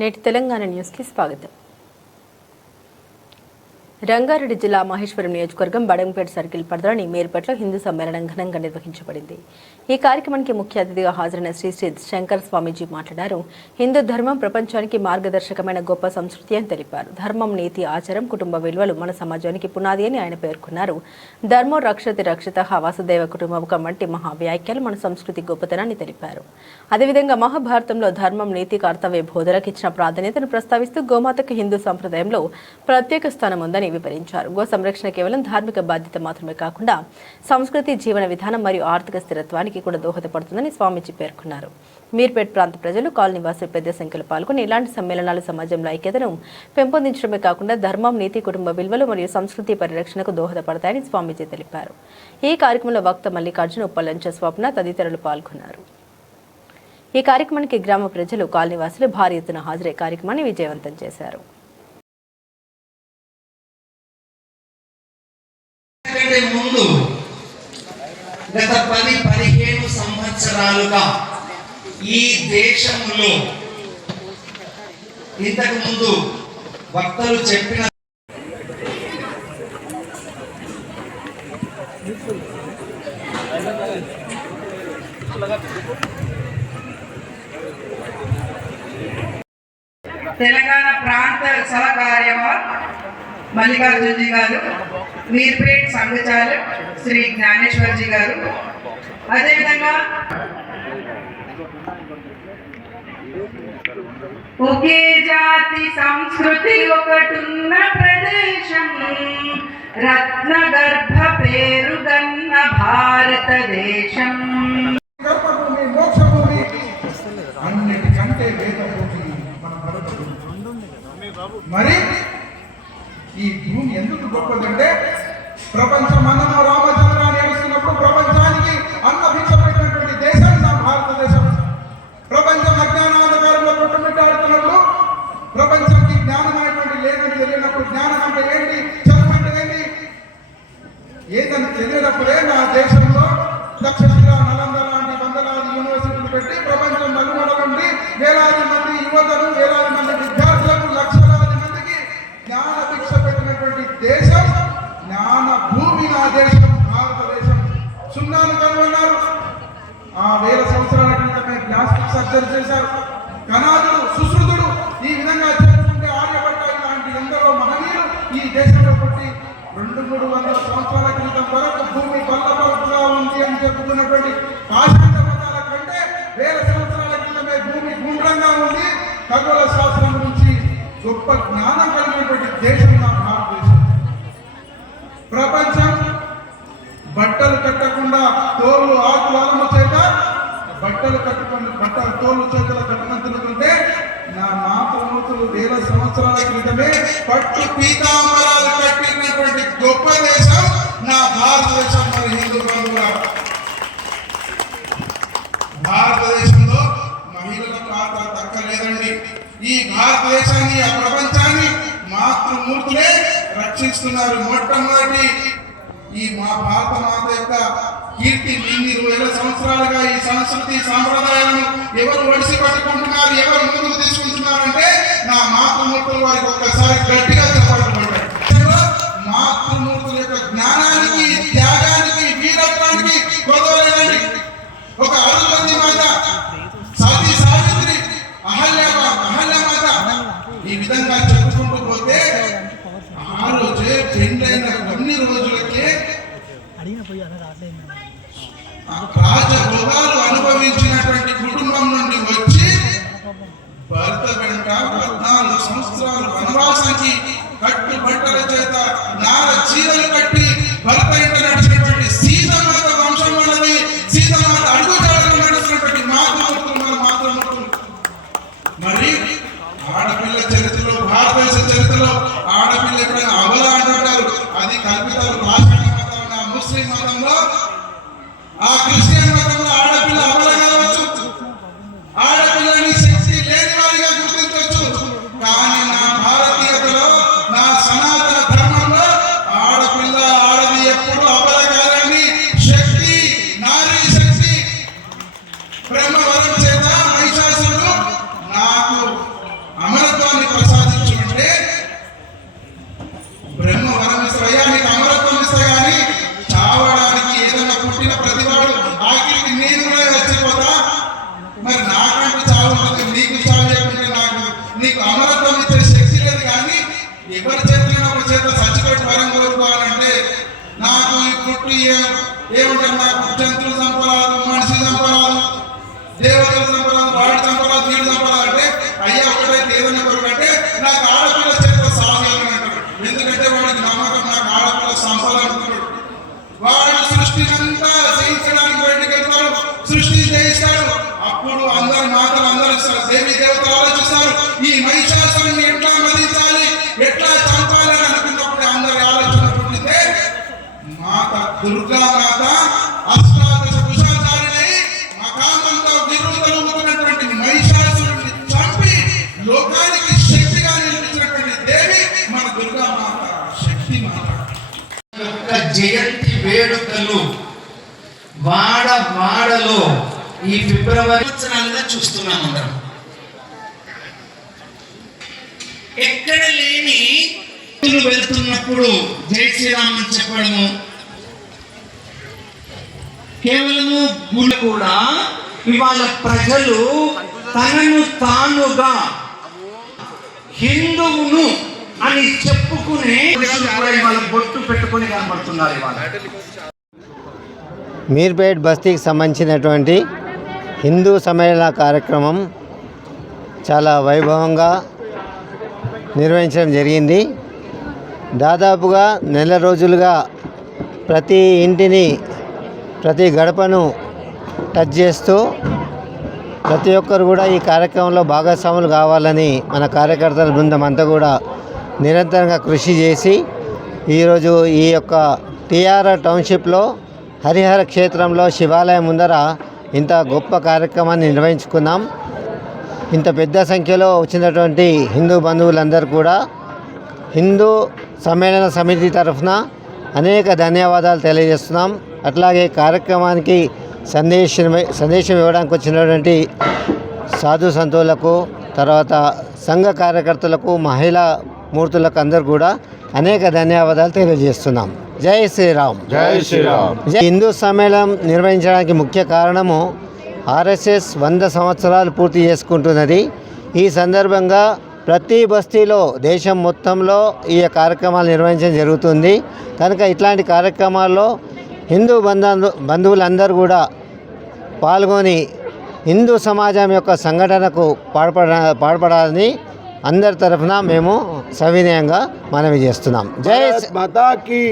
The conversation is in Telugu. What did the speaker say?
నేటి తెలంగాణ న్యూస్కి స్వాగతం. రంగారెడ్డి జిల్లా మహేశ్వరం నియోజకవర్గం బడంపేట సర్కిల్ పరిధిలోని మేర్పేటలో హిందూ సమ్మేళనం ఘనంగా నిర్వహించబడింది. ఈ కార్యక్రమానికి ముఖ్య అతిథిగా హాజరైన శ్రీ శ్రీ శంకర్ స్వామీజీ మాట్లాడారు. హిందూ ధర్మం ప్రపంచానికి మార్గదర్శకమైన గొప్ప సంస్కృతి అని తెలిపారు. ధర్మం, నీతి, ఆచారం, కుటుంబ విలువలు మన సమాజానికి పునాది అని ఆయన పేర్కొన్నారు. ధర్మో రక్షతి రక్షితః వాసుదేవ కుటుంబకం వంటి మహావ్యాఖ్యలు మన సంస్కృతి గొప్పతనాన్ని తెలిపారు. అదేవిధంగా మహాభారతంలో ధర్మం, నీతి, కర్తవ్య బోధలకు ఇచ్చిన ప్రాధాన్యతను ప్రస్తావిస్తూ గోమాతకు హిందూ సంప్రదాయంలో ప్రత్యేక స్థానం ఉందని వివరించారు. గో సంరక్షణ కేవలం ధార్మిక బాధ్యత మాత్రమే కాకుండా సంస్కృతి, జీవన విధానం మరియు ఆర్థిక స్థిరత్వానికి కూడా దోహదపడుతుందని స్వామీజీ పేర్కొన్నారు. మీర్పేట్ ప్రాంత ప్రజలు, కాలనీ వాసులు పెద్ద సంఖ్యలో పాల్గొని ఇలాంటి సమ్మేళనాలు సమాజంలో ఐక్యతను పెంపొందించడమే కాకుండా ధర్మం, నీతి, కుటుంబ విలువలు మరియు సంస్కృతి పరిరక్షణకు దోహదపడతాయని స్వామీజీ తెలిపారు. ఈ కార్యక్రమంలో వక్త మల్లికార్జున, ఉప్పలంచ స్వప్న తదితరులు పాల్గొన్నారు. ఈ కార్యక్రమానికి గ్రామ ప్రజలు, కాలనీ వాసులు భారీ ఎత్తున హాజరై కార్యక్రమాన్ని విజయవంతం చేశారు. ముందు గత 10-15 సంవత్సరాలుగా ఈ దేశంలో ఇంతకు ముందు వక్తలు చెప్పిన తెలంగాణ ప్రాంత సహకార్యవాహ్ మల్లికార్జునజీ గారు, మీర్పేట్ సంఘచాలక్ శ్రీ జ్ఞానేశ్వర్జీ గారు, అదేవిధంగా ఒకే జాతి సంస్కృతి ఒకటున్న ప్రదేశం, రత్నగర్భ పేరుగన్న భారతదేశం. అన్నిటికంటే మరి ఈ భూమి ఎందుకు గొప్పదంటే ప్రపంచం అన్నమో రామచంద్రాన్ని ఏడుస్తున్నప్పుడు ప్రపంచానికి అన్న భిక్ష పెట్టినటువంటి దేశం నా భారతదేశం. ప్రపంచం అజ్ఞానాంధకారంలో కొట్టుమిట్టాడుతున్నప్పుడు, ప్రపంచానికి జ్ఞానం అనేటువంటి లేదని తెలియనప్పుడు, జ్ఞానం అంటే ఏంటి, చదువు అంటే ఏంటి ఏదని తెలియనప్పుడే నా దేశంలో తక్షశిల, నలంద లాంటి వందలాది యూనివర్సిటీలు పెట్టి ప్రపంచం నలుమూల నుండి వేలాది మంది యువతను, వేలాది మంది విద్యార్థులకు, లక్షలాది మందికి జ్ఞాన భిక్ష పెట్టినటువంటి దేశం, జ్ఞాన భూమి నా దేశం భారతదేశం. సున్నాను కనుగొన్నారు. ఆ 1000 సంవత్సరాల క్రితమే ప్లాస్టిక్ సర్జరీ చేశారు. కణాదుడు, సుశ్రుతుడు ఈ విధంగా చేసుకుంటే ఆర్యభట్ట ఇలాంటి ఎందరో మహనీయులు ఈ దేశంలో పుట్టి 200-300 సంవత్సరాల క్రితం వరకు భూమి బల్లపరుపుగా ఉంది అని చెప్పుకున్నటువంటి పాషాణ మతాల కంటే 1000 సంవత్సరాల క్రితమే భూమి గుండ్రంగా ఉంది. ఖగోళ శాస్త్రం గురించి గొప్ప జ్ఞానం కలిగినటువంటి దేశం నా భారతదేశం. ప్రపంచం బట్టలు కట్టకుండా తోలు ఆకులు అలము చేత బట్టలు కట్టుకొని తోలు చేతుల కట్టుకుంటుంటే నా మాతృమూర్తులు 1000 సంవత్సరాల క్రితమే పట్టు పీతాంబరాలు కట్టినటువంటి గొప్ప దేశం నా భారతదేశం. మరి హిందూ బంధువుల భారతదేశంలో మహిళల పాత్ర తక్కలేదండి. ఈ భారతదేశాన్ని, ఆ ప్రపంచాన్ని మాతృమూర్తులే రక్షిస్తున్నారు. మొట్టమొదటి ఈ మా భారత మాత యొక్క కీర్తి 2000 సంవత్సరాలుగా ఈ సంస్కృతి సాంప్రదాయాలను ఎవరు ఒడిసి పట్టుకుంటున్నారు, ఎవరు ముందుకు తీసుకుంటున్నారంటే నా మాతృమూర్తులు. వారికి ఒక్కసారి గట్టిగా చెప్పబడ్డాయి. మాతృమూర్తుల యొక్క జ్ఞానానికి, త్యాగానికి, వీరత్వానికి కొదవలేదండి. ఒక అరుంధతి మాత, సతీ సావిత్రి, అహల్య మాత ఈ విధంగా చెప్పుకుంటూ పోతే ఆ రోజే పెండ్లైన కొన్ని రోజులకే రాజభోగాలు అనుభవించినటువంటి కుటుంబం నుండి వచ్చి భర్త వెంట 14 సంవత్సరాలు వనవాసానికి కట్టుబట్టల చేత నార చీరలు కట్టి భర్త ఇంట నడిచినటువంటి సీతమాత వంశం అన్నది, సీతమాత అడుగుజాడలు నడుస్తున్నటువంటి మాతృమూర్తులు మన మాతృమూర్తులు. మరి ఆడపిల్ల చరిత్రలో, భారతదేశ చరిత్రలో ఆడపిల్ల ఎప్పుడైనా అవల అంటుంటారు, అది కల్పితాలు. పాషాణ మతంలో, ముస్లిం మతంలో, ఆ క్రిస్టియన్ మతంలో ఆడపిల్ల అవల కావచ్చు, ఆడపిల్లని శక్తి లేని వారిగా గుర్తించవచ్చు. కానీ నా భారతీయతలో, నా సనాతన ధర్మంలో ఆడపిల్ల, ఆడది ఎప్పుడు అబల కాదండి. శక్తి, నారీ శక్తి. బ్రహ్మవరం చేత మహిషాసురుడు నాకు ఎవరి చేతులైనా ఒక చేత చచ్చిపెట్టి వరం కోరుకోవాలంటే నాకు ఈ పుట్టు ఏమంటారు, నాకు జంతువులు చంపరాదు, మనిషి చంపరాదు, దేవతలు చంపరాదు, వాడు చంపరాదు, వీడు చంపరాదు అంటే అయ్యా ఒకటైతే ఏదన్నా కొడుకంటే నాకు ఆడపిల్ల చేతిలో సాగాలని అంటాడు. ఎందుకంటే వాడికి నమ్మకం, నాకు ఆడపిల్ల సంపాదనుకుంటాడు. వాడు సృష్టినంతా జయించడానికి బయటకు వెళ్తారు, సృష్టి జయిస్తారు. అప్పుడు అందరి మాటలు అందరూ దేవి దేవతలు ఆలోచిస్తారు, ఈ మహిషాసురుని ఎట్లా మదించాలి, ఎట్లా చంపాలి అని అనుకున్నప్పుడు అందరి ఆలోచన పుట్టితే మాత దుర్గా మాత అష్టాదశ భుజాచారిణి మకామంతా విరుదలుగుతున్నటువంటి మహిషాసురుని చంపి లోకానికి శక్తిగా నిలిపించినటువంటి దేవి మన దుర్గా మాత, శక్తి మాత. యొక్క జయంతి వేడుకలు వాడలో ఈ ఫిబ్రవరి సంవత్సరాలుగా చూస్తున్నాం అందరం. ఎక్కడ లేని వెళ్తున్నప్పుడు జై శ్రీరామ్ అని చెప్పడము, కేవలము గుళ్ళు కూడా ఇవాళ ప్రజలు తనను తానుగా హిందువును అని చెప్పుకునే ఇవాళ బొట్టు పెట్టుకొని కనబడుతున్నారు. ఇవాళ మీర్పేట్ బస్తీకి సంబంధించినటువంటి హిందూ సమ్మేళన కార్యక్రమం చాలా వైభవంగా నిర్వహించడం జరిగింది. దాదాపుగా నెల రోజులుగా ప్రతి ఇంటిని, ప్రతి గడపను టచ్ చేస్తూ ప్రతి ఒక్కరు కూడా ఈ కార్యక్రమంలో భాగస్వాములు కావాలని మన కార్యకర్తల బృందం అంతా కూడా నిరంతరంగా కృషి చేసి ఈరోజు ఈ యొక్క టీఆర్ఆర్ టౌన్షిప్లో హరిహర క్షేత్రంలో శివాలయం ముందర ఇంత గొప్ప కార్యక్రమాన్ని నిర్వహించుకున్నాం. ఇంత పెద్ద సంఖ్యలో వచ్చినటువంటి హిందూ బంధువులందరూ కూడా హిందూ సమ్మేళన సమితి తరఫున అనేక ధన్యవాదాలు తెలియజేస్తున్నాం. అట్లాగే కార్యక్రమానికి సందేశం ఇవ్వడానికి వచ్చినటువంటి సాధు సంతులకు, తర్వాత సంఘ కార్యకర్తలకు, మహిళా మూర్తులకు అందరూ కూడా అనేక ధన్యవాదాలు తెలియజేస్తున్నాం. జై శ్రీరామ్. జై శ్రీరామ్. హిందూ సమ్మేళనం నిర్వహించడానికి ముఖ్య కారణము ఆర్ఎస్ఎస్ 100 సంవత్సరాలు పూర్తి చేసుకుంటున్నది. ఈ సందర్భంగా ప్రతి బస్తీలో దేశం మొత్తంలో ఈ కార్యక్రమాలు నిర్వహించడం జరుగుతుంది. కనుక ఇట్లాంటి కార్యక్రమాల్లో హిందూ బంధువులందరూ కూడా పాల్గొని హిందూ సమాజం యొక్క సంఘటనకు పాల్పడాలని అందరి తరఫున మేము సవినయంగా మనవి చేస్తున్నాం. జై మాతాకి.